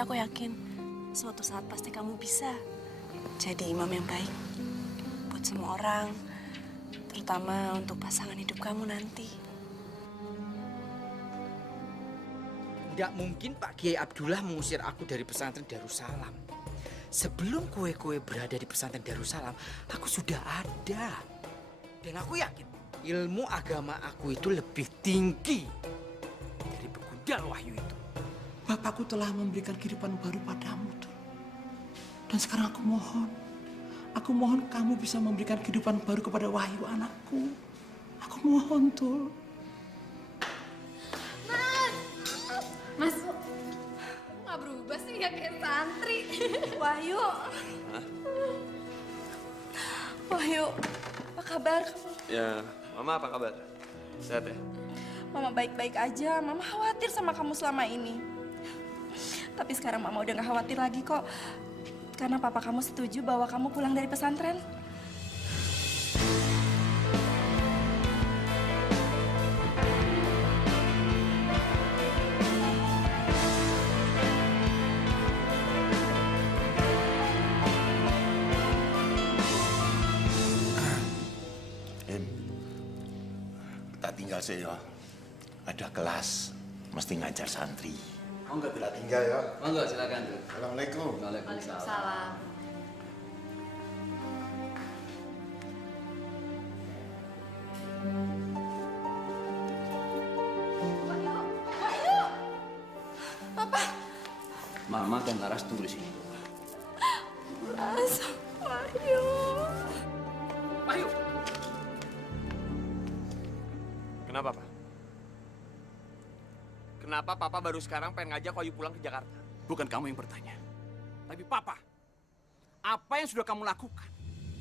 aku yakin suatu saat pasti kamu bisa jadi imam yang baik buat semua orang, terutama untuk pasangan hidup kamu nanti. Tidak mungkin Pak Kiai Abdullah mengusir aku dari pesantren Darussalam. Sebelum kue-kue berada di pesantren Darussalam, aku sudah ada. Dan aku yakin ilmu agama aku itu lebih tinggi dari begundal wahyu itu. Bapakku telah memberikan kehidupan baru padamu, Tul. Dan sekarang aku mohon kamu bisa memberikan kehidupan baru kepada Wahyu anakku. Aku mohon, Tul. Mas, nggak berubah sih nggak kayak santri. Wahyu. Wahyu, apa kabar kamu? Ya, Mama apa kabar? Sehat ya? Mama baik-baik aja. Mama khawatir sama kamu selama ini. Tapi sekarang Mama udah gak khawatir lagi kok. Karena papa kamu setuju bahwa kamu pulang dari pesantren. Tak tinggal sih ya. Ada kelas, mesti ngajar santri. Oh enggak tidak tinggal ya. Monggo silakan. Assalamualaikum. Waalaikumsalam. Mama dan Laras tunggu di sini. Laras, Wahyu. Wahyu. Kenapa, Pak? Kenapa Papa baru sekarang pengen ngajak Wahyu pulang ke Jakarta? Bukan kamu yang bertanya, tapi Papa. Apa yang sudah kamu lakukan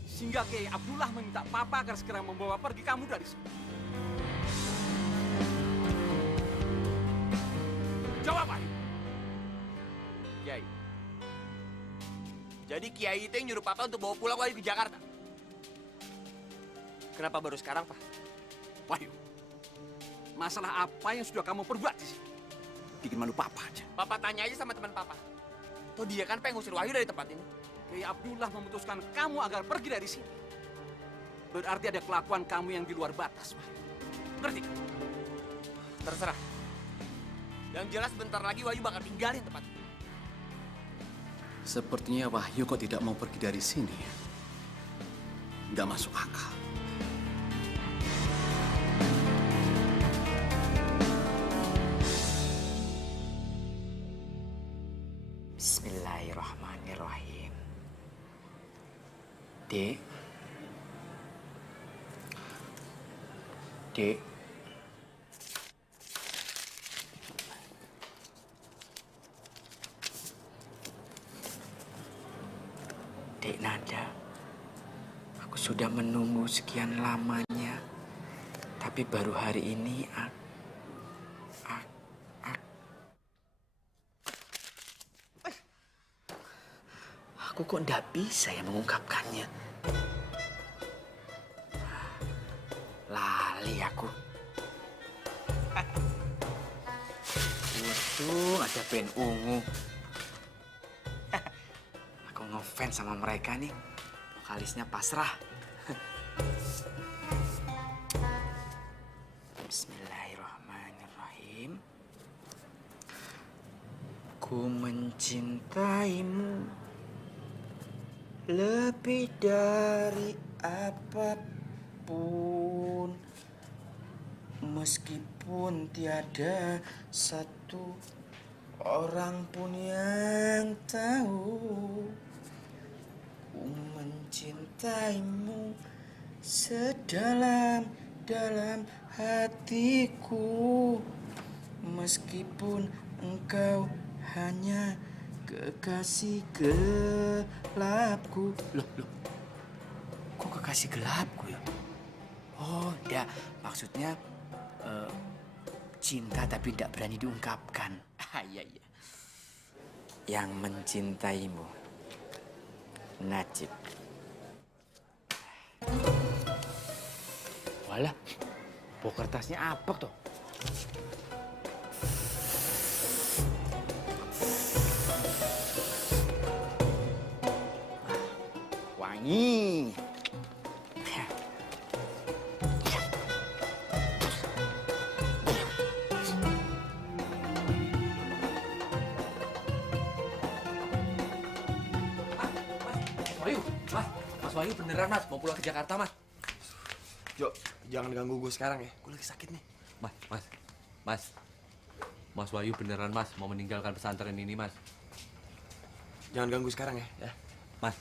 sehingga Kiai Abdullah meminta Papa agar segera membawa pergi kamu dari sini? Jawab, Wahyu. Kiai. Jadi Kiai itu yang nyuruh Papa untuk bawa pulang Wahyu ke Jakarta. Kenapa baru sekarang, Pak? Wahyu, masalah apa yang sudah kamu perbuat di sini? Bikin malu Papa aja. Papa tanya aja sama teman Papa. Toh dia kan pengen ngusir Wahyu dari tempat ini. Kiai Abdullah memutuskan kamu agar pergi dari sini. Berarti ada kelakuan kamu yang di luar batas, Wahyu. Ngerti? Terserah. Yang jelas bentar lagi Wahyu bakal tinggalin tempat ini. Sepertinya Wahyu kok tidak mau pergi dari sini. Nggak masuk akal. Bismillahirrahmanirrahim. Dek. Dek. Dek Nada, aku sudah menunggu sekian lamanya, tapi baru hari ini aku kok nggak bisa ya mengungkapkannya. Lali aku. Untung ada band ungu. Aku ngefans sama mereka nih. Vokalisnya pasrah. Bismillahirrahmanirrahim. Ku mencintaimu lebih dari apapun, meskipun tiada satu orang pun yang tahu. Ku mencintaimu sedalam-dalam hatiku, meskipun engkau hanya kekasih gelapku. Loh, kok kekasih gelapku ya? Oh, enggak. Maksudnya cinta tapi tidak berani diungkapkan. Iya, iya. Yang mencintaimu, Najib. Walah, bawa kertasnya apa tuh? Nih. Wahyu, Mas Wahyu beneran Mas, mau pulang ke Jakarta Mas. Jo, jangan ganggu gue sekarang ya. Gue lagi sakit nih. Mas Wahyu beneran Mas, mau meninggalkan pesantren ini Mas. Jangan ganggu sekarang ya. Mas.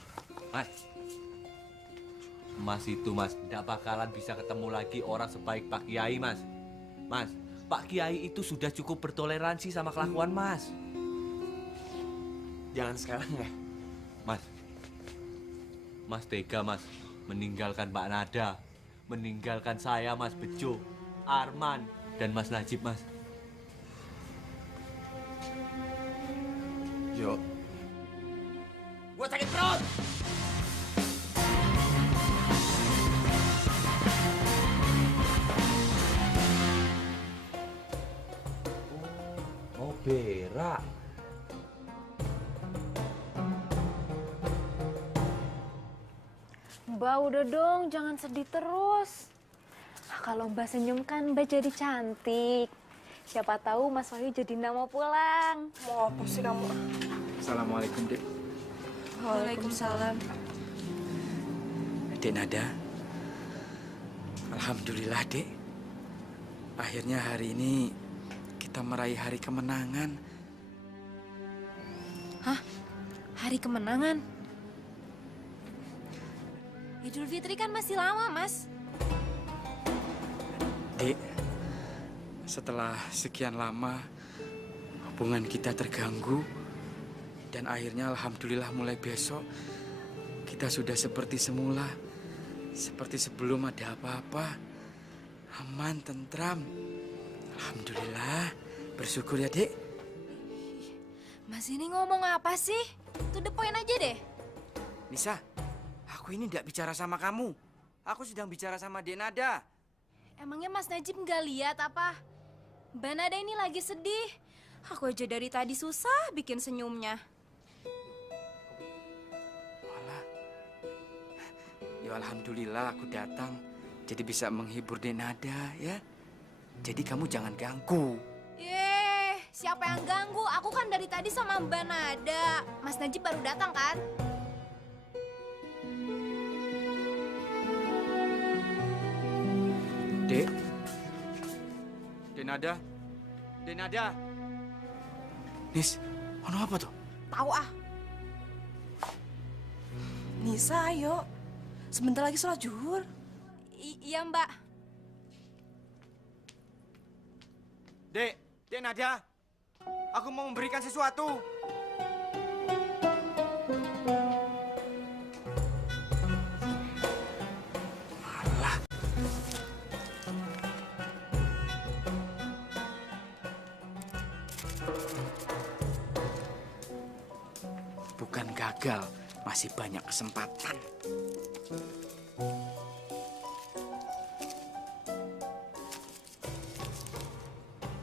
Mas itu Mas, tidak bakalan bisa ketemu lagi orang sebaik Pak Kiai Mas. Mas, Pak Kiai itu sudah cukup bertoleransi sama kelakuan Mas. Jangan sekarang ya. Mas tega Mas, meninggalkan Mbak Nada, meninggalkan saya Mas Bejo, Arman, dan Mas Najib Mas. Jo, Gua sakit perut! Oh, berak. Mbak udah dong, jangan sedih terus. Kalau Mbak senyum kan Mbak jadi cantik. Siapa tahu Mas Wahyu jadi nggak mau pulang. Mau apa sih kamu? Assalamualaikum, Dek. Waalaikumsalam. Dek Nada. Alhamdulillah, Dek. Akhirnya hari ini kita meraih hari kemenangan. Hah? Hari kemenangan? Idul Fitri kan masih lama, Mas. Dek, setelah sekian lama hubungan kita terganggu dan akhirnya alhamdulillah mulai besok kita sudah seperti semula. Seperti sebelum ada apa-apa. Aman, tentram. Alhamdulillah. Bersyukur ya, Dek. Mas ini ngomong apa sih? To the point aja deh. Nisa, aku ini tidak bicara sama kamu. Aku sedang bicara sama Dek Nada. Emangnya Mas Najib nggak lihat apa? Mbak Nada ini lagi sedih. Aku aja dari tadi susah bikin senyumnya. Ya alhamdulillah aku datang. Jadi bisa menghibur Dek Nada ya. Jadi kamu jangan ganggu. Siapa yang ganggu? Aku kan dari tadi sama Mbak Nada. Mas Najib baru datang kan? Dek. Dek Nada. Dek Nada. Nis, ono apa tuh? Tahu ah. Nisa, ayo. Sebentar lagi sholat zuhur. Iya, Mbak. Dek Nada. Aku mau memberikan sesuatu. Alah. Bukan gagal, masih banyak kesempatan.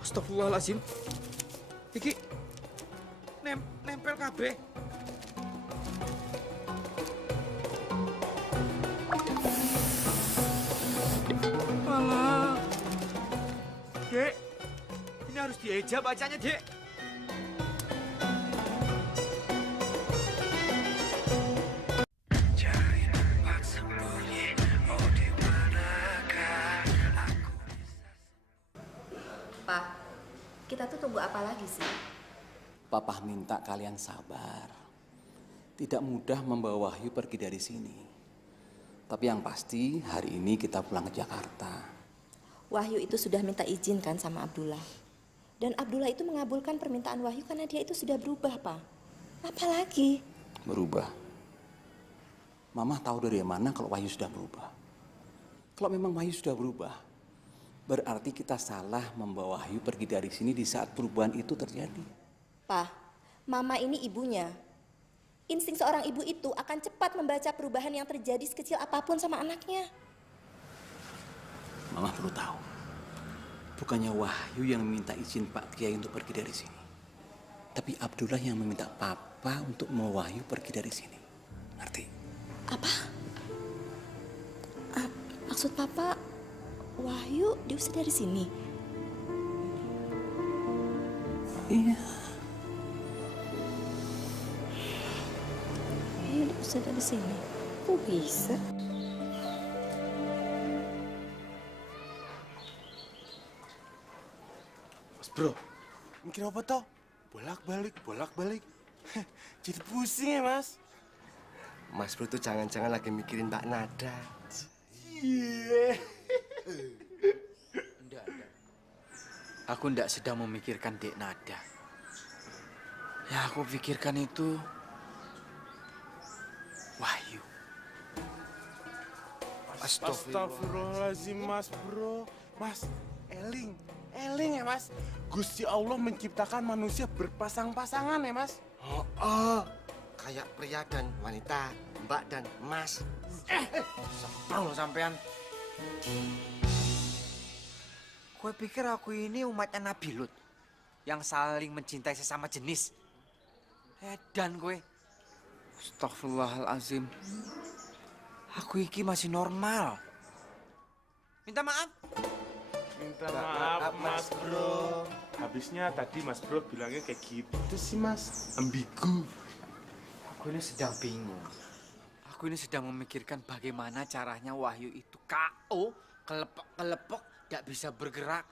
Astagfirullahaladzim. Iki nempel kabeh. Alah. Dek, ini harus dieja bacanya, Dek. Pak, kita tuh tunggu apa lagi sih? Papa minta kalian sabar. Tidak mudah membawa Wahyu pergi dari sini. Tapi yang pasti hari ini kita pulang ke Jakarta. Wahyu itu sudah minta izin kan sama Abdullah. Dan Abdullah itu mengabulkan permintaan Wahyu karena dia itu sudah berubah, Pak. Apalagi? Berubah. Mama tahu dari mana kalau Wahyu sudah berubah. Kalau memang Wahyu sudah berubah, berarti kita salah membawa Wahyu pergi dari sini di saat perubahan itu terjadi. Pak, Mama ini ibunya. Insting seorang ibu itu akan cepat membaca perubahan yang terjadi sekecil apapun sama anaknya. Mama perlu tahu, bukannya Wahyu yang meminta izin Pak Kiai untuk pergi dari sini. Tapi Abdullah yang meminta Papa untuk membawa Wahyu pergi dari sini. Ngerti? Apa? Maksud Papa, Wahyu diusir dari sini? Iya. Iya, diusir dari sini. Kok bisa? Mas bro, mikir apa toh? Bolak-balik. Jadi pusing ya mas. Mas Bro tuh jangan-jangan lagi mikirin Mbak Nada. Iya. Enggak. Aku enggak sedang memikirkan Dek Nada. Yang aku pikirkan itu Wahyu. Astagfirullahaladzim mas bro. Mas, eling ya mas. Gusti Allah menciptakan manusia berpasang-pasangan ya mas. Oh, kayak pria dan wanita, Mbak dan Mas. Semprol sampean. Kue pikir aku ini umatnya Nabi Lut yang saling mencintai sesama jenis. Edan kue. Astagfirullahalazim. Aku iki masih normal. Minta maaf. Minta maaf mas bro. Habisnya tadi mas bro bilangnya kayak gitu sih mas. Ambigu. Aku ini sedang bingung. Aku ini sedang memikirkan bagaimana caranya Wahyu itu KO, kelepok, gak bisa bergerak.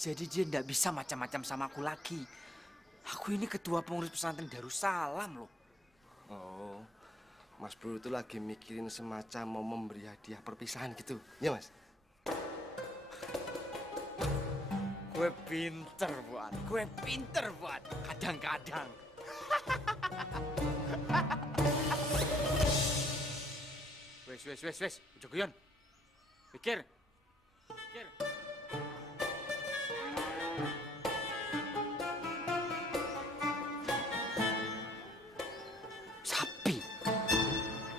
Jadi dia gak bisa macam-macam sama aku lagi. Aku ini ketua pengurus pesantren Darussalam loh. Oh, Mas Bro itu lagi mikirin semacam mau memberi hadiah perpisahan gitu, ya Mas? Gue pinter buat. Kadang-kadang. Wes. Jogoyan. Pikir.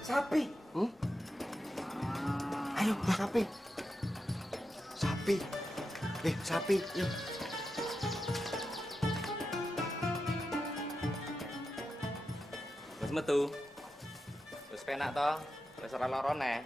Sapi? Ayo, sapi. Sapi, yuk. Wes metu. Wes penak to. Wes ora lara neh.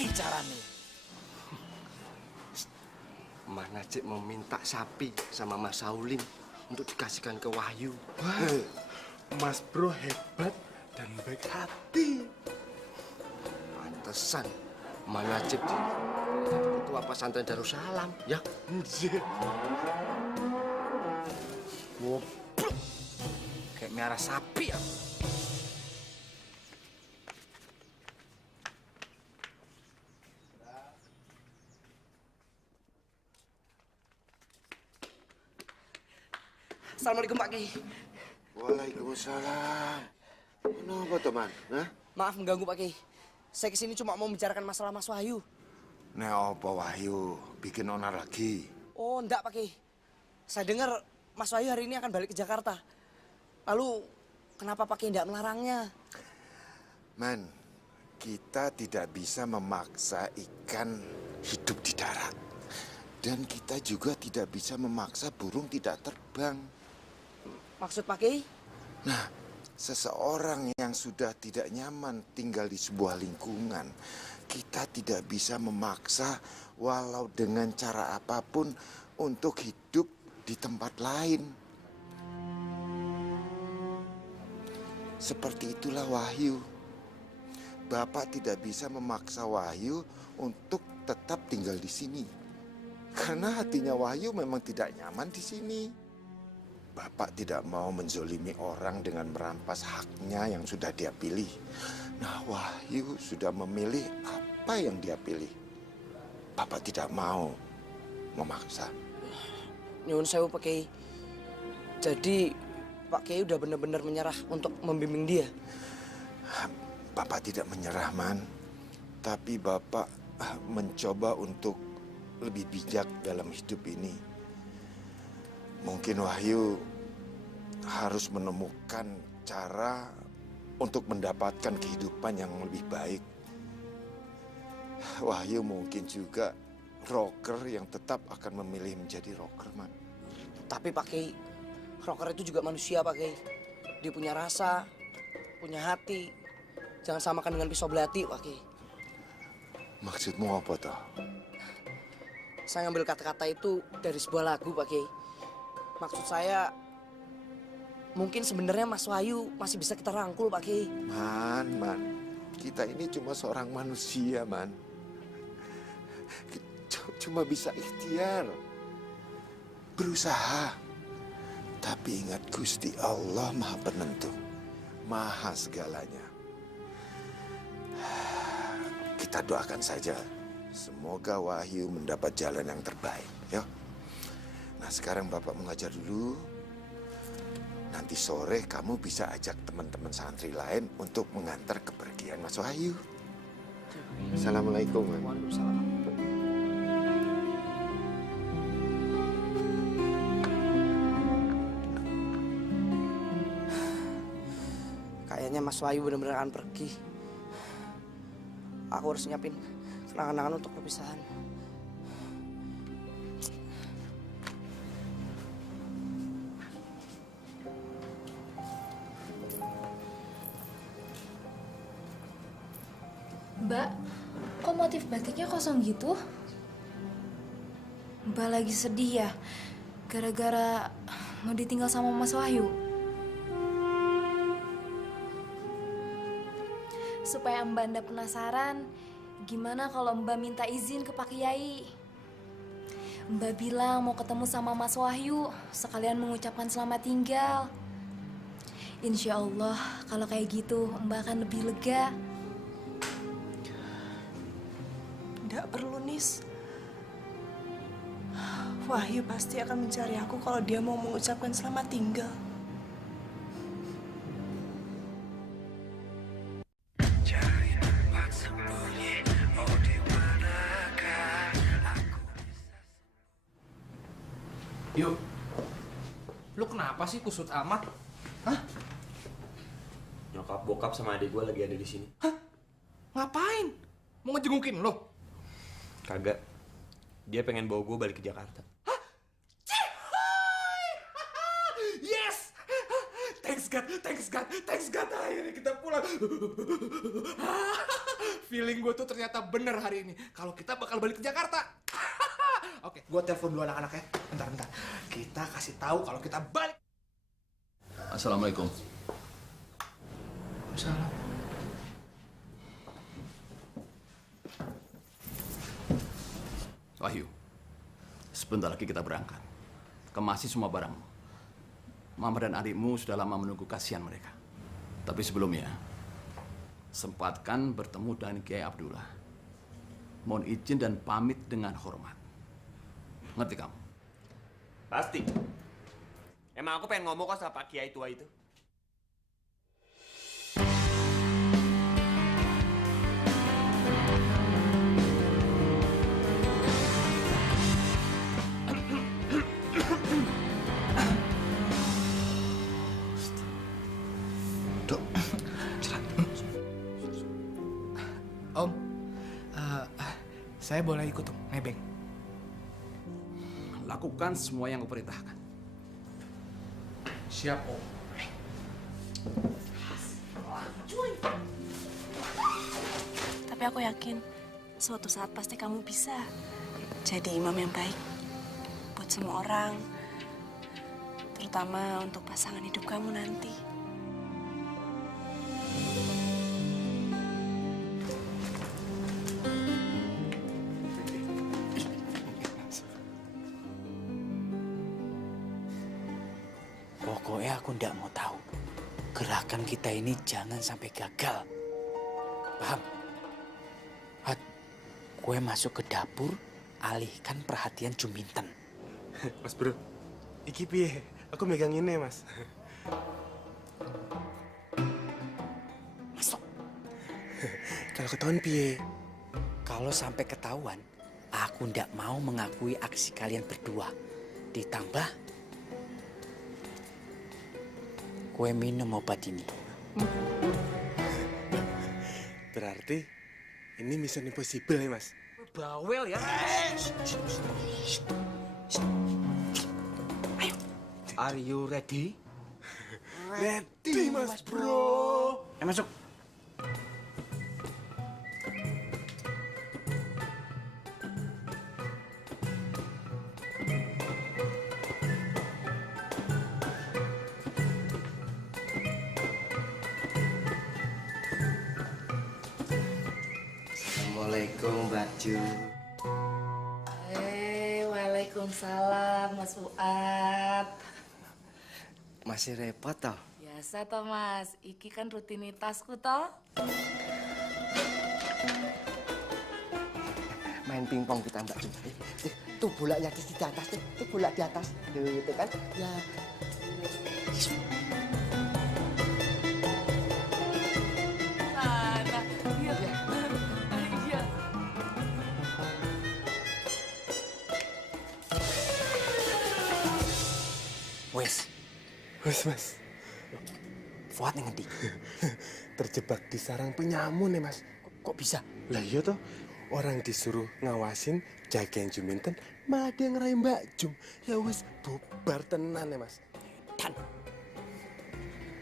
Iki carane. Mas Najib mau minta sapi sama Mas Saulim untuk dikasihkan ke Wahyu. Mas bro hebat dan baik hati. Pantesan Mas Najib ketua pesantren Darussalam, ya? Goblok. Kayak miara sapi ya. Assalamualaikum Pak Ki. Waalaikumsalam. Kenapa teman? Hah? Maaf mengganggu Pak Ki. Saya kesini cuma mau membicarakan masalah Mas Wahyu. Nek apa Wahyu bikin onar lagi? Oh enggak Pak Ki. Saya dengar Mas Wahyu hari ini akan balik ke Jakarta. Lalu kenapa Pak Ki tidak melarangnya? Man, kita tidak bisa memaksa ikan hidup di darat. Dan kita juga tidak bisa memaksa burung tidak terbang. Maksud Pak Ki? Nah, seseorang yang sudah tidak nyaman tinggal di sebuah lingkungan, kita tidak bisa memaksa walau dengan cara apapun untuk hidup di tempat lain. Seperti itulah Wahyu. Bapak tidak bisa memaksa Wahyu untuk tetap tinggal di sini. Karena hatinya Wahyu memang tidak nyaman di sini. Bapak tidak mau menzolimi orang dengan merampas haknya yang sudah dia pilih. Nah, Wahyu sudah memilih apa yang dia pilih. Bapak tidak mau memaksa. Nyuwun sewu Pak Ki. Jadi Pak Ki udah benar-benar menyerah untuk membimbing dia. Bapak tidak menyerah, Man. Tapi Bapak mencoba untuk lebih bijak dalam hidup ini. Mungkin Wahyu harus menemukan cara untuk mendapatkan kehidupan yang lebih baik. Wahyu mungkin juga rocker yang tetap akan memilih menjadi rocker, Man. Tapi Pak Kiai, rocker itu juga manusia Pak Kiai. Dia punya rasa, punya hati. Jangan samakan dengan pisau belati Pak Kiai. Maksudmu apa toh? Saya ngambil kata-kata itu dari sebuah lagu Pak Kiai. Maksud saya, mungkin sebenarnya Mas Wahyu masih bisa kita rangkul Pak Kiai. Man, kita ini cuma seorang manusia, Man. Cuma bisa ikhtiar, berusaha. Tapi ingat Gusti Allah Maha Penentu, Maha segalanya. Kita doakan saja, semoga Wahyu mendapat jalan yang terbaik. Yuk. Nah sekarang Bapak mengajar dulu. Nanti sore kamu bisa ajak teman-teman santri lain untuk mengantar kepergian Mas Wahyu. Assalamualaikum. Waalaikumsalam. Kayaknya Mas Wahyu benar-benar akan pergi. Aku harus nyiapin kenangan-kenangan untuk perpisahan. Mbak, kok motif batiknya kosong gitu? Mbak lagi sedih ya? Gara-gara mau ditinggal sama Mas Wahyu? Supaya Mbak Anda penasaran, gimana kalau Mbak minta izin ke Pak Kiai? Mbak bilang mau ketemu sama Mas Wahyu, sekalian mengucapkan selamat tinggal. Insya Allah, kalau kayak gitu Mbak akan lebih lega. Nggak perlu, Nis. Wahyu pasti akan mencari aku kalau dia mau mengucapkan selamat tinggal. Yuk, lu kenapa sih kusut amat? Hah? Nyokap bokap sama adik gue lagi ada di sini. Ngapain? Mau ngejengukin lo? Kagak. Dia pengen bawa gue balik ke Jakarta. Yes! Thanks God. Akhirnya kita pulang. Feeling gue tuh ternyata bener hari ini. Kalau kita bakal balik ke Jakarta. Oke, gue telepon dulu anak-anak ya. Bentar. Kita kasih tahu kalau kita balik. Assalamualaikum. Salam. Wahyu, sebentar lagi kita berangkat. Kemasi semua barangmu. Mama dan adikmu sudah lama menunggu kasihan mereka. Tapi sebelumnya, sempatkan bertemu dengan Kiai Abdullah. Mohon izin dan pamit dengan hormat. Ngerti kamu? Pasti. Emang aku pengen ngomong kok sama Pak Kiai tua itu. Om, saya boleh ikut Om, nebeng. Lakukan semua yang kuperintahkan. Siap Om. Tapi aku yakin suatu saat pasti kamu bisa jadi imam yang baik buat semua orang, terutama untuk pasangan hidup kamu nanti. Pokoknya aku ndak mau tahu. Gerakan kita ini jangan sampai gagal. Paham? Hat, gue masuk ke dapur, alihkan perhatian Juminten. Mas bro, iki piye? Aku megang ini mas. Masuk. Kalau ketahuan piye? Kalau sampai ketahuan, aku ndak mau mengakui aksi kalian berdua. Ditambah, gue minum obat ini. Berarti ini Mission Impossible ya, Mas? Bawel ya. Ayo. Are you ready? Ready, Mas Bro. Masuk. Assalamualaikum, Mbak Ju. Waalaikumsalam, Mas Fuad. Masih repot toh? Biasa toh, Mas. Iki kan rutinitasku toh. Main pingpong kita, Mbak Ju. Tuh bolanya di atas, tuh bola di atas. Tuh, itu kan? Ya. Wes, Mas. Fuad yang ngendi? Terjebak di sarang penyamun ya, Mas. Kok bisa? Lah iya toh. Orang disuruh ngawasin, jagain Juminten, malah dia ngeraih Mbak Jum. Ya wis, bubar tenan ya, Mas. Dan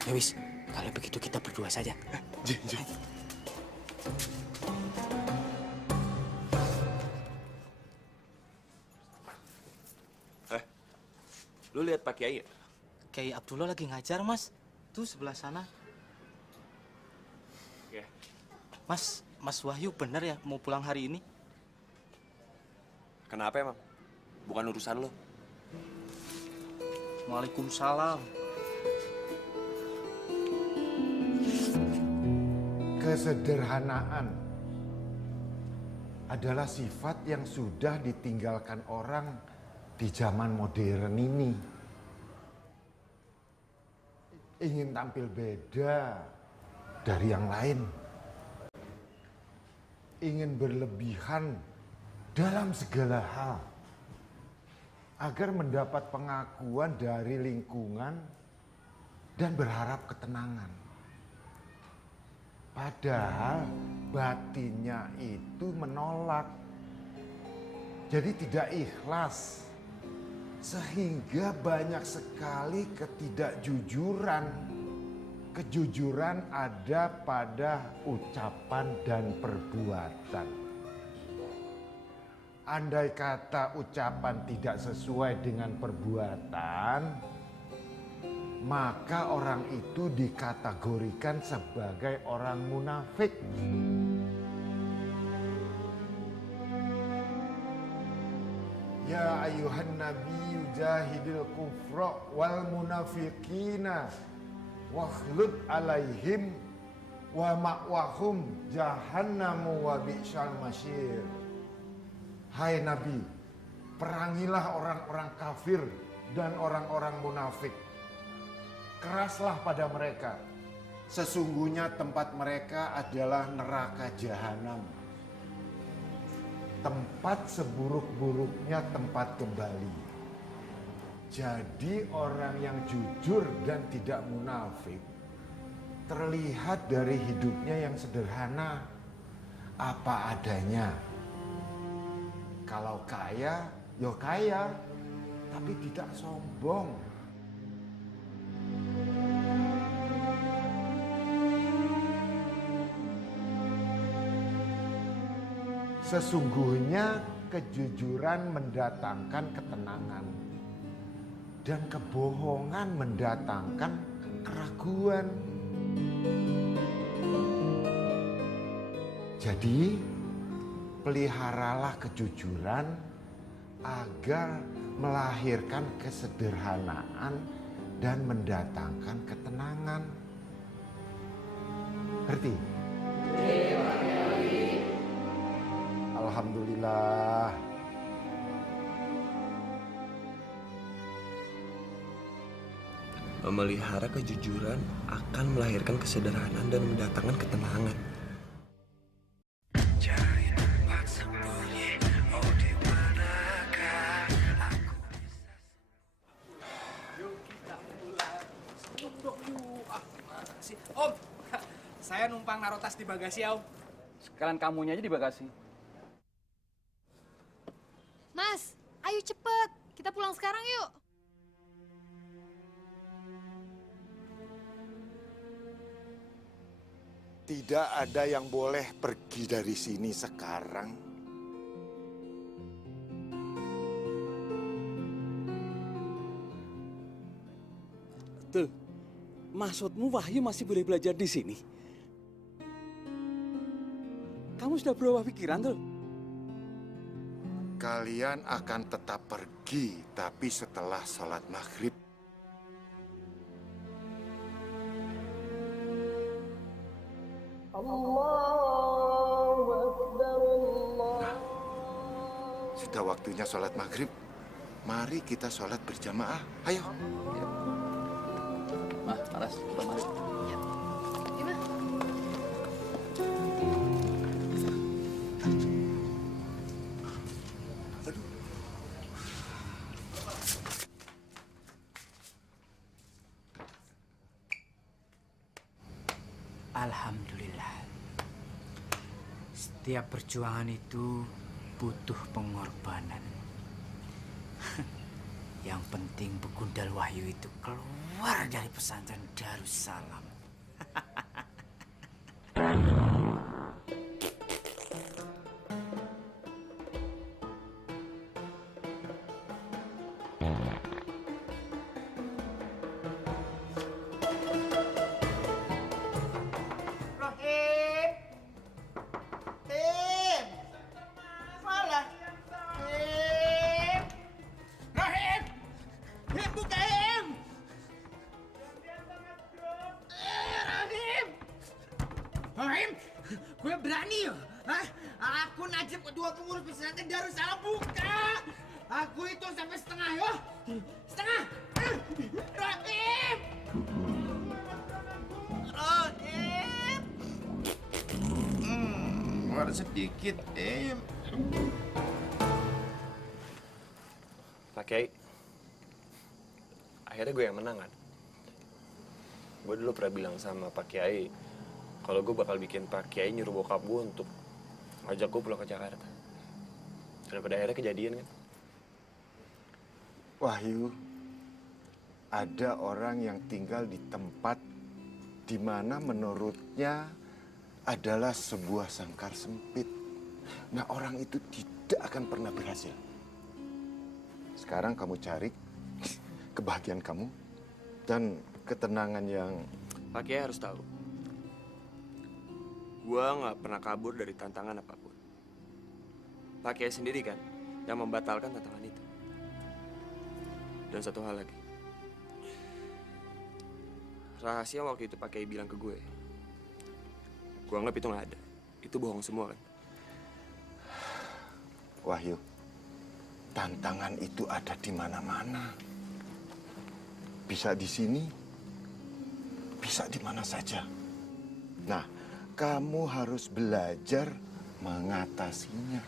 ya wis, kalau begitu kita berdua saja. Jeng. Lu lihat Pak Kiai ya? Kiai Abdullah lagi ngajar, Mas. Tuh sebelah sana. Ya. Mas Wahyu bener ya mau pulang hari ini? Kenapa emang? Bukan urusan lu. Waalaikumsalam. Kesederhanaan adalah sifat yang sudah ditinggalkan orang di zaman modern ini. Ingin tampil beda dari yang lain. Ingin berlebihan dalam segala hal. Agar mendapat pengakuan dari lingkungan dan berharap ketenangan. Padahal batinnya itu menolak. Jadi tidak ikhlas. Sehingga banyak sekali ketidakjujuran. Kejujuran ada pada ucapan dan perbuatan. Andai kata ucapan tidak sesuai dengan perbuatan, maka orang itu dikategorikan sebagai orang munafik. Ya ayuhan nabiyyu jahidil kufra wal munafiqina wakhlud alaihim wa ma'wahum jahannamu wa bi'sal masyir. Hai Nabi, perangilah orang-orang kafir dan orang-orang munafik. Keraslah pada mereka. Sesungguhnya tempat mereka adalah neraka jahanam. Tempat seburuk-buruknya tempat kembali. Jadi orang yang jujur dan tidak munafik terlihat dari hidupnya yang sederhana, apa adanya. Kalau kaya, ya kaya, tapi tidak sombong. Sesungguhnya kejujuran mendatangkan ketenangan dan kebohongan mendatangkan keraguan. Jadi, peliharalah kejujuran agar melahirkan kesederhanaan dan mendatangkan ketenangan. Ngerti? Alhamdulillah. Memelihara kejujuran akan melahirkan kesederhanaan dan mendatangkan ketenangan. Om, saya numpang naruh tas di bagasi, Om. Sekalian kamunya aja di bagasi. Mas, ayo cepet. Kita pulang sekarang yuk. Tidak ada yang boleh pergi dari sini sekarang. Tuh, maksudmu Wahyu masih boleh belajar di sini? Kamu sudah berubah pikiran tuh? Kalian akan tetap pergi, tapi setelah sholat maghrib. Sudah waktunya sholat maghrib. Mari kita sholat berjamaah. Ayo. Mah, Laras, kita mari. Alhamdulillah. Setiap perjuangan itu butuh pengorbanan. Yang penting Begundal Wahyu itu keluar dari pesantren Darussalam. Rahim, gue berani ya. Hah? Aku najib ketua pengurus pesantren Darussalam, buka. Aku itu sampai setengah ya. Setengah. Rahim. Rahim. Keluar sedikit, Im. Pak Kiai, akhirnya gue yang menang kan? Gue dulu pernah bilang sama Pak Kiai, kalau gue bakal bikin Pak Kiai nyuruh bokap gue untuk ngajak gue pulang ke Jakarta. Dan pada akhirnya kejadian kan? Wahyu, ada orang yang tinggal di tempat di mana menurutnya adalah sebuah sangkar sempit. Nah, orang itu tidak akan pernah berhasil. Sekarang kamu cari kebahagiaan kamu dan ketenangan yang... Pak Kiai harus tahu, gue nggak pernah kabur dari tantangan apapun. Pak Kiai sendiri kan yang membatalkan tantangan itu. Dan satu hal lagi, rahasia waktu itu Pak Kiai bilang ke gue anggap itu nggak ada. Itu bohong semua kan? Wahyu, tantangan itu ada di mana-mana. Bisa di sini, bisa di mana saja. Nah, kamu harus belajar mengatasinya.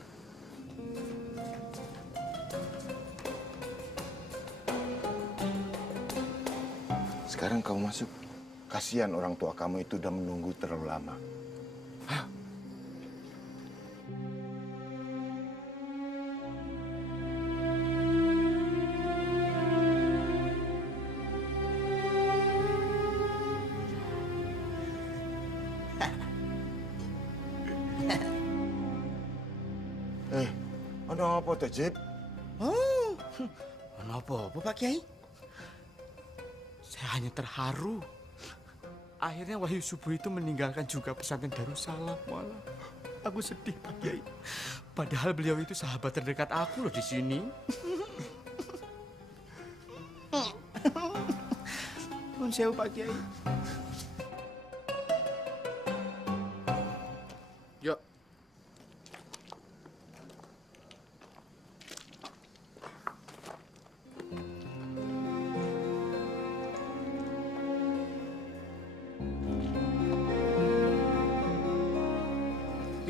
Sekarang kamu masuk. Kasihan orang tua kamu itu udah menunggu terlalu lama. Hah? Ono apa, Tajib? Oh, ono apa Pak Kiai? Saya hanya terharu. Akhirnya Wahyu Subuh itu meninggalkan juga pesantren Darussalam. Malah aku sedih Pak Kiai. Padahal beliau itu sahabat terdekat aku loh di sini. Nun sewu Pak Kiai. Yuk.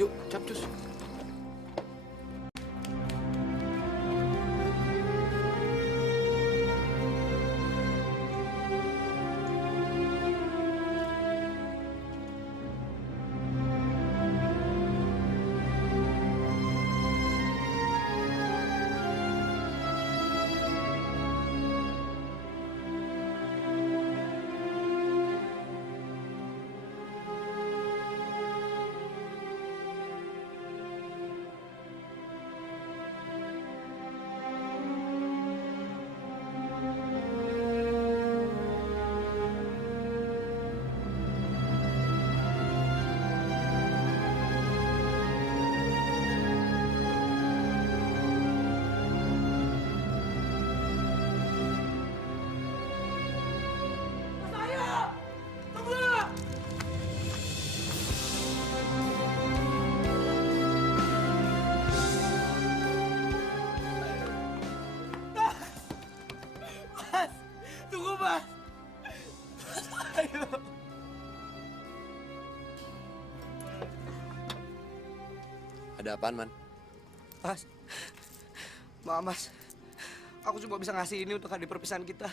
Yuk, capcus. Ada apaan, Man? Mas, maaf mas, aku cuma bisa ngasih ini untuk hari perpisahan kita.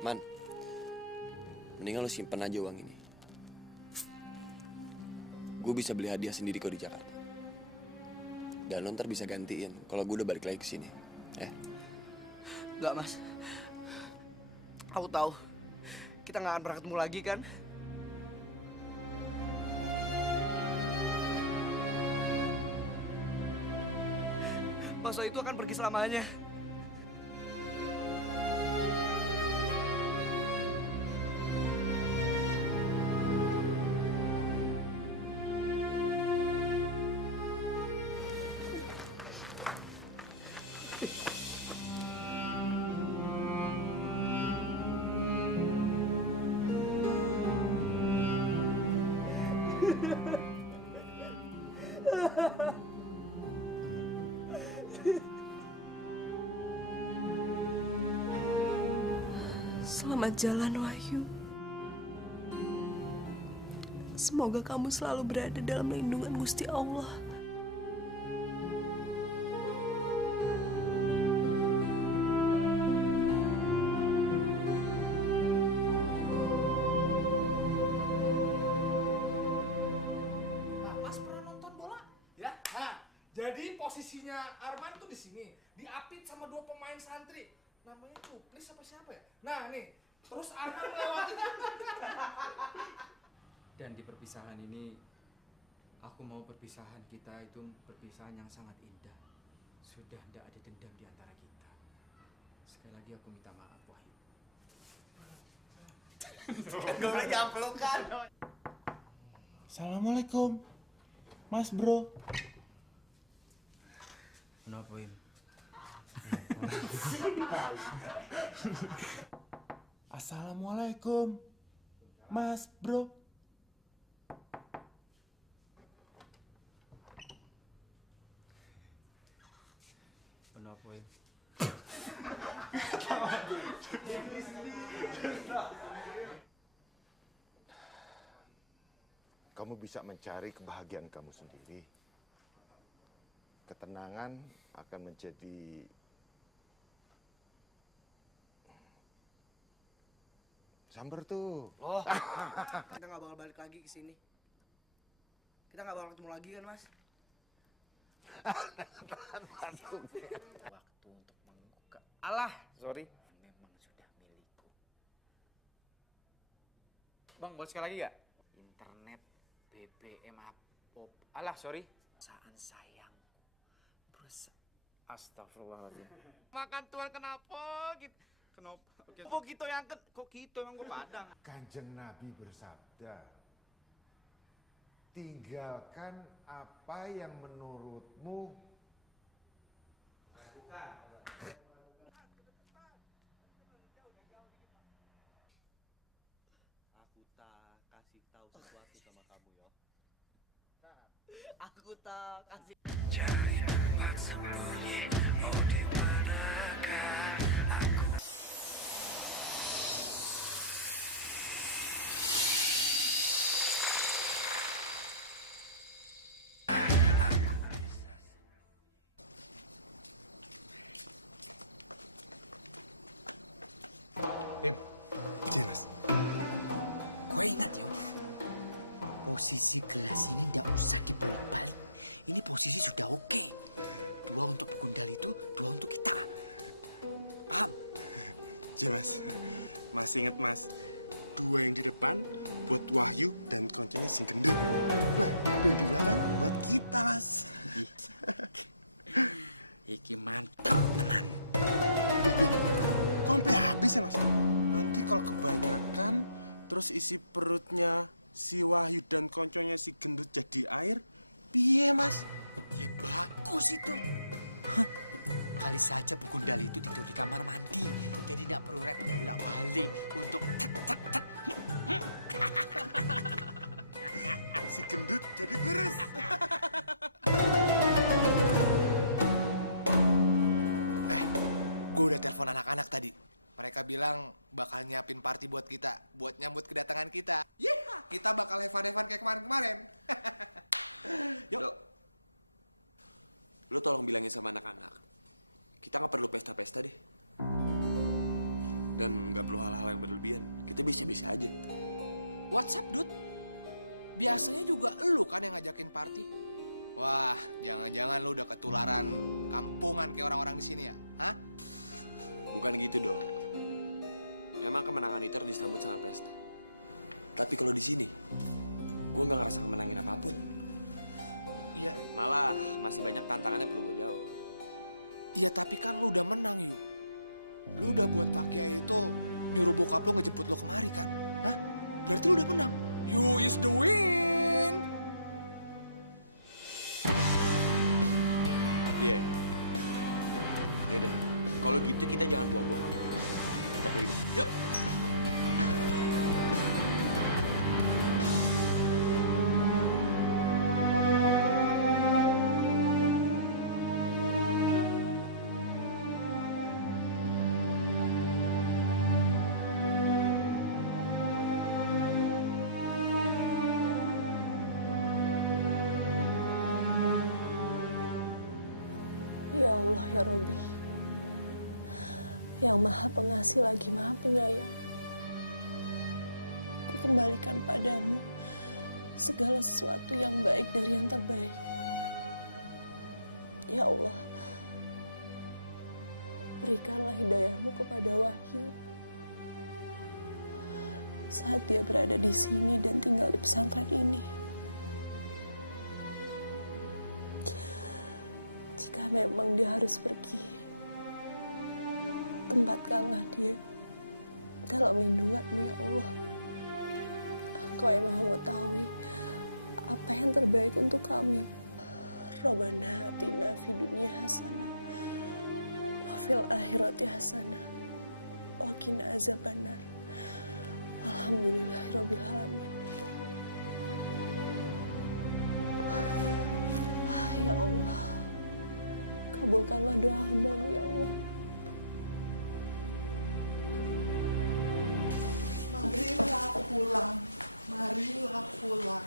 Man, mendingan lu simpen aja uang ini. Gue bisa beli hadiah sendiri kok di Jakarta. Dan lo ntar bisa gantiin kalau gue udah balik lagi ke sini. Enggak mas, aku tahu kita nggak akan pernah ketemu lagi kan. Mas Wahyu itu akan pergi selamanya. Selamat jalan, Wahyu. Semoga kamu selalu berada dalam lindungan Gusti Allah. Mas pernah nonton bola? Ya. Nah, jadi posisinya Arman tuh di sini, diapit sama dua pemain santri. Namanya Cuplis apa siapa ya? Nah, nih. Terus Arman melewati. Dan di perpisahan ini, aku mau perpisahan kita itu perpisahan yang sangat indah. Sudah tidak ada dendam di antara kita. Sekali lagi aku minta maaf, Wahyu. Gue lagi pelukan. Assalamualaikum, Mas Bro. Kenapa, Im? Assalamualaikum, Mas Bro. Kenapa, Im? Kamu bisa mencari kebahagiaan kamu sendiri. Ketenangan akan menjadi sambar tuh. Oh, kita nggak bakal balik lagi ke sini. Kita nggak bakal ketemu lagi kan, Mas? Waktu untuk membuka. Alah, sorry. Memang sudah milikku. Bang, boleh sekali lagi gak? Internet, BBM, Apop. Alah, sorry. Perasaan sayangku. Astagfirullahaladzim. Makan Tuhan kenapa gitu? Kenapa? Kok gitu yang kok gitu emang gue padang. Kanjeng Nabi bersabda, tinggalkan apa yang menurutmu Aku tak kasih tahu sesuatu sama kamu ya. Aku tak kasih. Cari tempat sembunyi, oh di manakah aku? Mas. Gue ingat yo, posisi gelas ini ndak usah dibolak-balik. Ini posisi sudah oke. Dua untuk begundal itu, dua untuk kita. Paham? Mas. Masih inget Mas, dua yang di depan buat Wahyu dan koncengnya si gendut. Nah, dua yang di belakang buat kita, Mas. Iki mantap tenan. Kok sampai habis ya, Mas? Nanti kalau kebanyakan, terus isi perutnya si Wahyu dan konconya si gendut jadi air, piye, Mas? Ya bagus itu. Hah, kali saja begundal itu tidur di kamar mandi, jadi tidak perlu repot bolak-balik untuk tet. Si gendut jadi kurus. telepon anak-anak tadi. Mereka bilang bakal nyiapin party buat kita, buat nyambut kedatangan kita. Yeah, kita bakal have-fun kayak kemarin-kemarin. Yuk. Lo tolong bilangin sama anak-anak, kita nggak perlu pesta-pesta deh. Dan nggak perlu hal-hal yang berlebihan. Kita biasa-biasa aja. What's up, dude? Biasanya juga lu kan yang ngajakin party. Wah, jangan-jangan lu udah ketularan kampungan kayak orang-orang di sini ya? Hah? Bukan gitu dong. Emang kemenangan itu harus disambut sama pesta. Tapi kalau di sini, gue nggak ngerasa kemenangin apapun. Iya. Malah masih banyak tantangannya perlu gue jawab. Iya, tapi kan lu udah menang, Yu. Lu udah buat Pak Kiai itu nyuruh bokap lu ngejemput lu kemari kan? Hah? Berarti lu udah menang. You is the win. Iya. Yaudah, kalau gitu kita jangan buang-buang waktu. Kita pergi. Yuk. Ya Allah, ya Robbi, yang maha pengasih lagi maha penyayang, kukembalikan padamu segala sesuatu yang baik dari yang terbaik. Ya Allah, berikanlah hidayahmu kepada Wahyu saat dia berada di sini dan tinggal di pesantren ini. Jika memang dia harus pergi, tempatkanlah dia dalam lindungan-Mu, ya Allah. Engkau yang maha mengetahui apa yang terbaik untuk kami. Rabbana atina fid dunya hasanah wa fil akhirati hasanah wa qina azabannar. Alhamdulillahirabbil alamin. Ya Allah, kabulkanlah doa hamba-Mu, ya Allah. Marilah pulang, marilah pulang,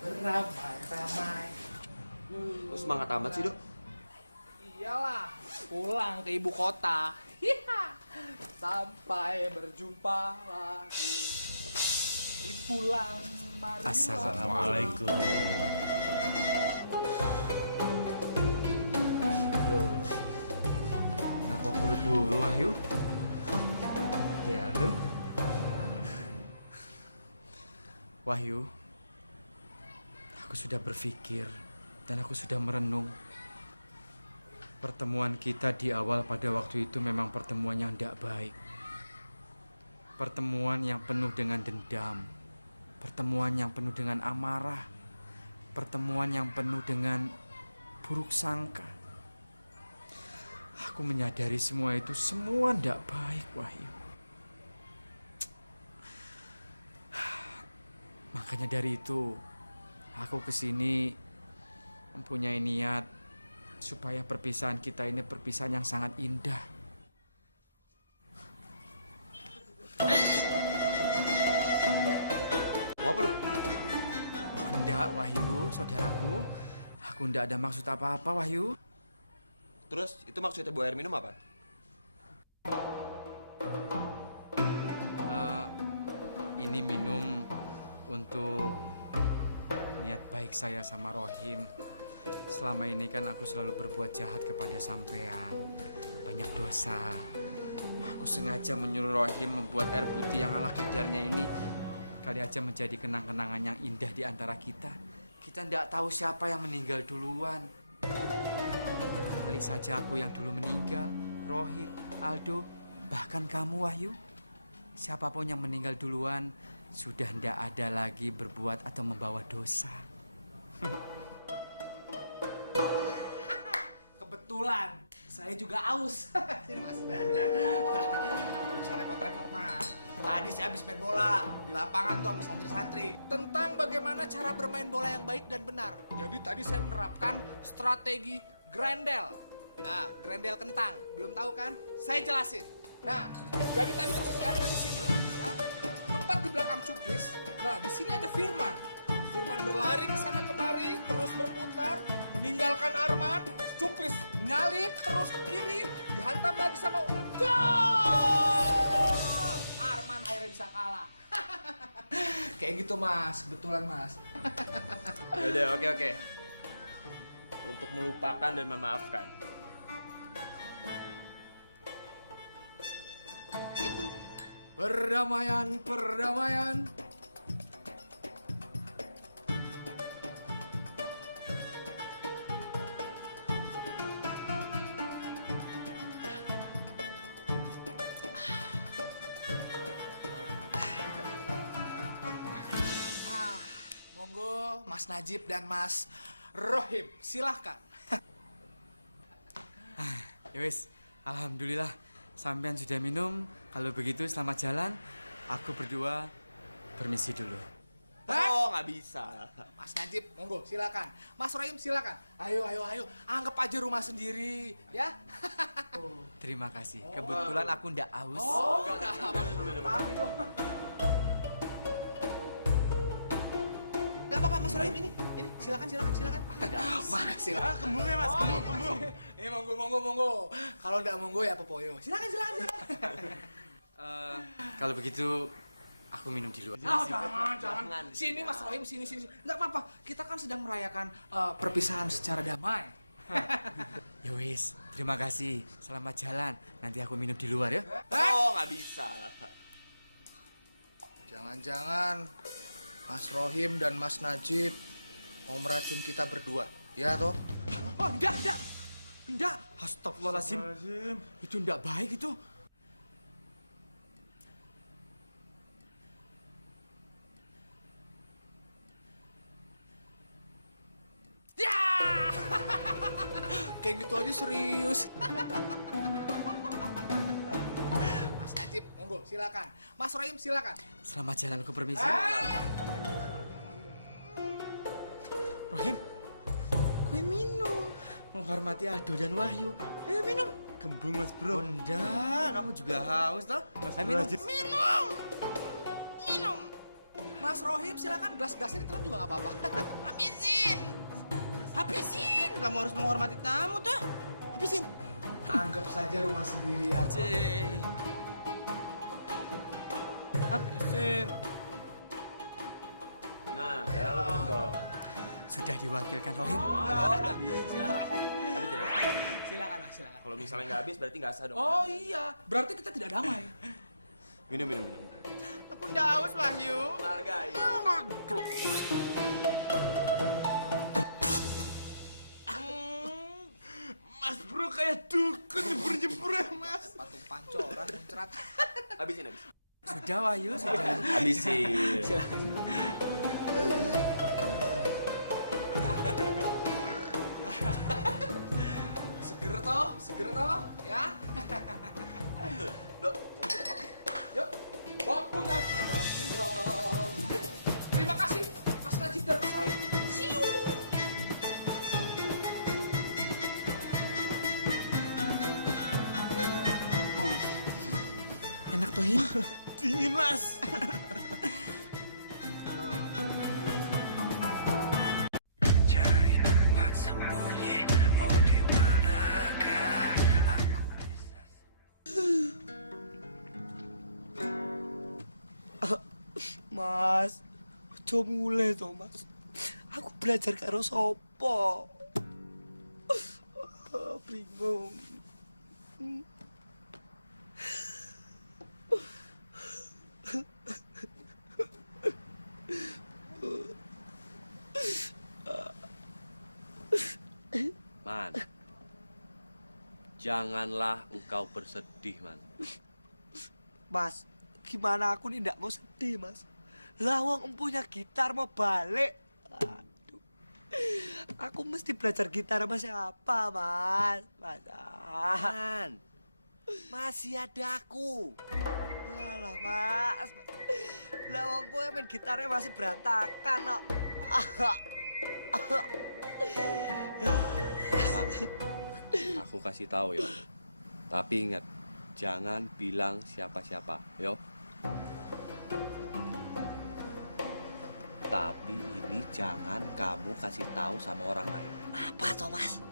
beramai-ramai. Lo semangat amat sih, Dok? Iyalah, pulang ke ibu kota. Sampai berjumpa lagi. Pulang, marilah. Assalamualaikum. Kenapa buru-buru, Wahyu? Ya, aduh. Wahyu, aku sudah berpikir dan aku sudah merenung. Pertemuan kita di awal pada waktu itu memang pertemuan yang tidak baik. Pertemuan yang penuh dengan dendam. Pertemuan yang penuh dengan amarah. Pertemuan yang penuh dengan buruk sangka. Aku menyadari semua itu semua tidak baik, Wahyu. Makanya dari itu, aku kesini mempunyai niat supaya perpisahan kita ini perpisahan yang sangat indah. Mau apa lu? Enggak, Wahyu, saudaraku. Aku enggak ada maksud apa-apa, Wahyu. Terus, itu maksudnya buah air minum apa? Ini minum untuk niat baik saya sama Rohim. Selama ini kan aku selalu berbuat jahat kepada sampean. Banyak dosa. Aku sengaja menyuruh Rohim membuat air putih yang ala kadarnya ini. Kali aja menjadi kenang-kenangan yang indah di antara kita. Kita tidak tahu siapa yang meninggal duluan. Kali saja aku yang dulu meninggal, Rohim, Aldo, bahkan kamu, Wahyu. Siapapun yang meninggal duluan sudah tidak ada lagi berbuat atau membawa dosa. Kebetulan, saya juga aus. Sini, Mas. Nggak usah repot-repot, Mas. Tadi saya habis main bola di lapangan tuh sama santri-santri. Tentang bagaimana cara bermain bola yang baik dan benar. Jadi tadi saya menerapkan strategi Grendel. Nah, grendel kentang. Belum tahu kan? Saya jelasin. Nah, jadi tadi posisi Arman di sini, ya. Tepat di belakang Cuklis. Nah, di sini ada Firman. Firman berlari ke sana kemari, terus berputar, meninggalkan Arman. Cuklis menyalip terus ke kiri, dihantam lagi sama gol. Arman akhirnya bisa kalah. Kayak gitu, Mas. Kebetulan, Mas. Yaudah, oke. Untuk melupakan dan memaafkan. Perdamaian. Monggo Mas Najib dan Mas Rohim, silahkan. Ya wis, alhamdulillah sampean sudah minum. Kalau begitu selamat jalan. Aku berdua permisi dulu. Oh, nggak bisa. Mas Najib, monggo, silakan. Mas Rohim, silakan. Ayo. Anggap aja rumah sendiri, ya. Terima kasih. Kebetulan aku ndak aus. Oh, enggak apa-apa. Enggak apa-apa, Mas Rohim ini. Silakan. Mas, silakan. Kembung ya, Mas. Kembung. Ini monggo. Kalau enggak monggo ya pepoyo. Silakan. Kalau begitu aku minum di luar. Jangan. Sini Mas Rohim, sini. Enggak apa-apa. Kita kan sedang merayakan perpisahan secara damai. Ya wis, terima kasih. Selamat jalan. Nanti aku minum di luar ya. Oh, nggak bisa. Jangan-jangan Mas Rohim dan Mas Najib mau meracun kita berdua, ya toh? Oh, enggak. Astagfirullahaladzim. Itu enggak baik itu. Kayak gitu aja serius. Mas Najib, monggo, silakan. Mas Rohim, silakan. Selamat jalan, aku permisi. Rohim, gue minum. Menghormati Aldo dan Wahyu. Ayo minum. Kembung, Mas Bro. Oh, enggak, kamu juga haus toh? Mas Ayo Bro minum. aja. Minum. Mas Rohim, silakan. Gelas-gelasnya ditelan juga nggak apa-apa. Habisin. Kamu harus menghormati tamu tuh. Habisin. Anggap saja rumah sendiri ya. Habisin. Nah, sekarang lu berdua. Sudah diwakilkan Rohim. Silakan. Kalau misalnya nggak habis, berarti nggak sah dong. Oh iya, berarti kita tidak damai. Minum. Aku ndak haus, Wahyu. Hargai. Mas Bro kayak dukun nyebur ya, Mas. Patung pancoran, muncrat. Habisin. Sudah, Wahyu, sudah. Habisin. Seger toh, ya. Yuk, waktunya. Terima kasih, Mas Najib dan Mas Rohim. See you. Enak Tohin. Dingin, Mas. Cari tempat sembunyi, oh di manakah aku Mas, ojo mulai toh, Mas. Aku belajar karo sopo. Bingung. Man, janganlah engkau bersedih, Man. Mas, gimana aku nih ndak mau sedih, Mas. Lah wong empunya gitar mau balik. Aduh. Aku mesti belajar gitar sama siapa, Mas? Man, masih ada aku. Alah, Mas. Lah wong kowe main gitarnya masih berantakan kok. Man, Aku kasih tahu ya. Tapi ingat, jangan bilang siapa-siapa, yo. Tapi ini jangan kamu kasih tahu sama orang lain. Apa toh, Mas?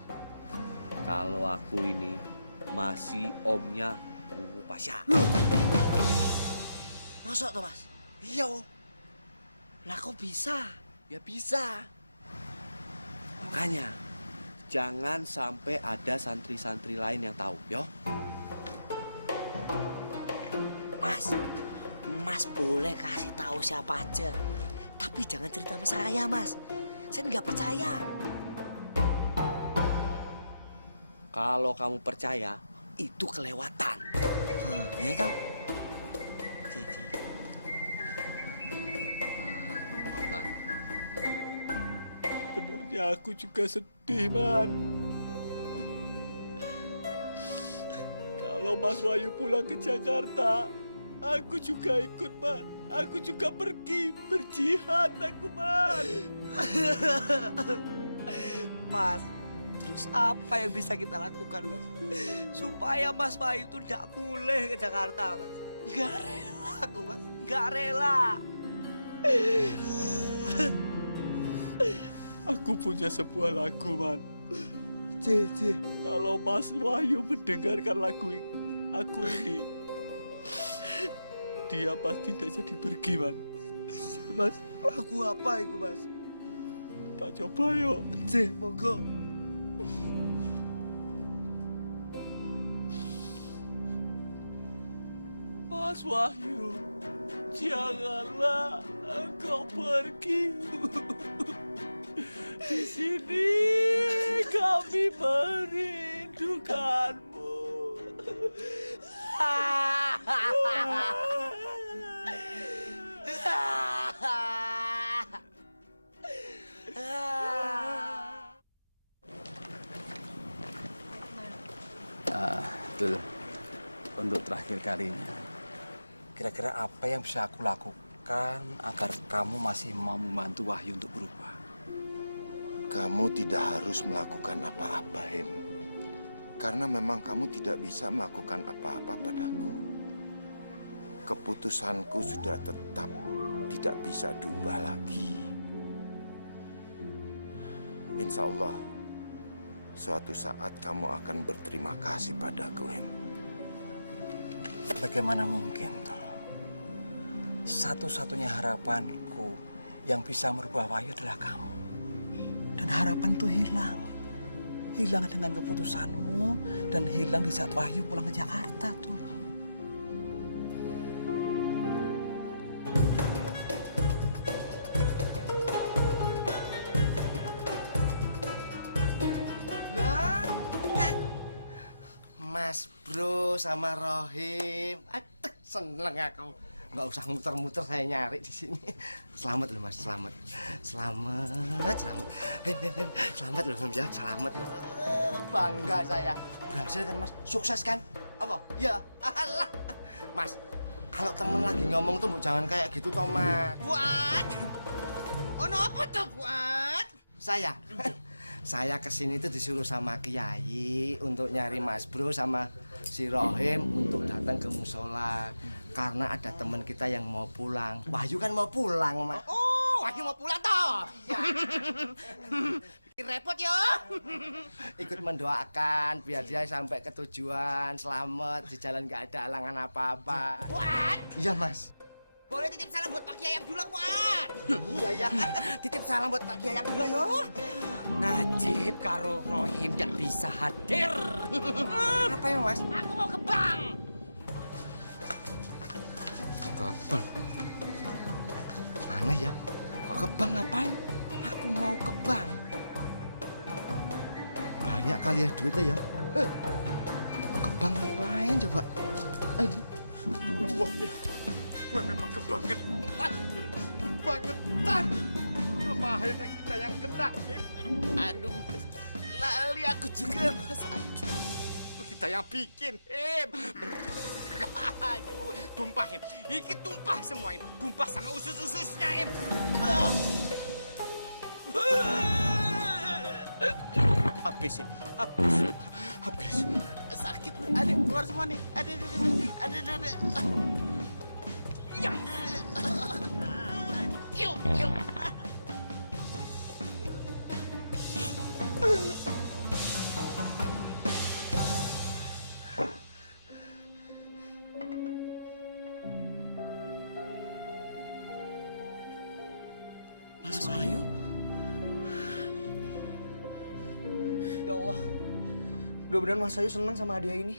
Kalau aku ini masih omnya Bu Pasha. Masa toh, Mas? Iya. Lah kok bisa? Ya bisa. Makanya jangan sampai ada santri-santri lain yang tahu, yo. Mas boleh kasih tahu siapa aja. Tapi jangan cerita sama saya, Mas. Saya nggak percaya. Kalau kamu percaya, itu kelewatan. Iya kan? Benernya aku juga sedih, Man. Kalau Mas Wahyu pulang ke Jakarta, aku juga ikut, Man. Aku juga pergi berjihad, aku, Man. Mas, terus apa yang bisa kita lakukan, Mas? Supaya Mas Wahyu itu tidak boleh ke Jakarta, Mas. Gak rela aku, Mas. Gak rela. Aku punya sebuah lagu, Man. Kalau Mas Wahyu mendengarkan lagu aku ini, dia pasti tidak jadi pergi, Man. Mas, lagu apa itu, Mas? Tak coba yuk. Monggo. Mas Wahyu, janganlah engkau pergi. Di sini kami merindukanmu. Itu untuk terakhir kalinya. Kira-kira apa yang bisa aku lakukan agar kamu masih mau membantu Wahyu untuk berubah? Kamu tidak harus melakukan apa-apa, Hem. Karena memang kamu tidak bisa melakukan apa-apa padaku. Keputusanku sudah tetap, tidak bisa diubah lagi. Insya Allah, suatu saat kamu akan berterima kasih padaku, Hem. Bagaimana mungkin, toh? Satu-satunya harapanku yang bisa merubah Wahyu adalah kamu. Dan harapan itu hilang. Hilang dengan keputusanmu dan hilang di saat Wahyu pulang ke Jakarta, tuh. Mas Bro sama Rohim. Aduh, seneng aku. Nggak usah muter-muter, saya nyari di sini. Selamat loh, Mas, selamat. Selamat. Selamat loh, ya, selamat. Bangga saya. Berhasil kan, Mas? Sukses kan? Apa? Ya, alah. Mas, kalau temen lagi ngomong tuh jangan kayak gitu, toh, Mas. Buat. Oh, apa tuh, Buat? Saya kesini tuh disuruh sama Kiai untuk nyari Mas Bro sama si Rohim untuk datang ke musola. Karena ada teman kita yang mau pulang. Wahyu kan mau pulang, Mas. Oh, Wahyu mau pulang toh? Ya. Bikin repot yo. Ikut mendoakan biar dia sampai ke tujuan selamat, di jalan nggak ada halangan apa-apa. What? Iya, Mas. Boleh titip salam buat Pak Kiai Abdullah, Buat. Iya. Titip salam buat Pak Kiai Abdullah yo. Najib karo Rohim tidak bisa hadir. Apa ya, Mas? Aku mau ke bank. Ke bank? Aneh ya, kok ke bank ngapain? Aku mau ke bank. Banyak kali ya duitnya ya. Ke bank ngapain coba? Aduh. Wah, gue memang kebangetan. Kebangetan. Coba akhirnya kita yang kena. Aduh, lali aku juga, Mas. Itu kita yang bikin, Him. Aduh, tumpah, Him. Iki tumpah semua, Him. Tumpah sama usus-ususnya, Him. Habis, Him. Habis. Sakit. Ada keluar semua nih. Ada. Ya. Yuk. Mas Wahyu. Ya Allah. Mudah-mudahan Mas Wahyu senang sama hadiah ini.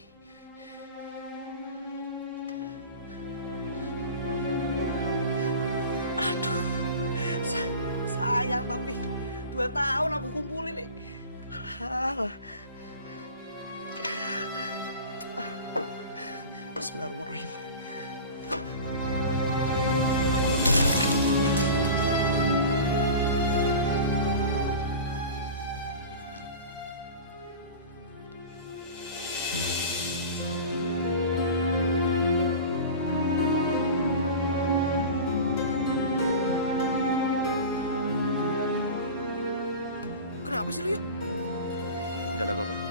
Aduh. Sayang tapi 2 tahun aku kumpulin nih. Alah. Bismillahirrahmanirrahim. Kenapa sih lu yuk? Gak ada apa-apa.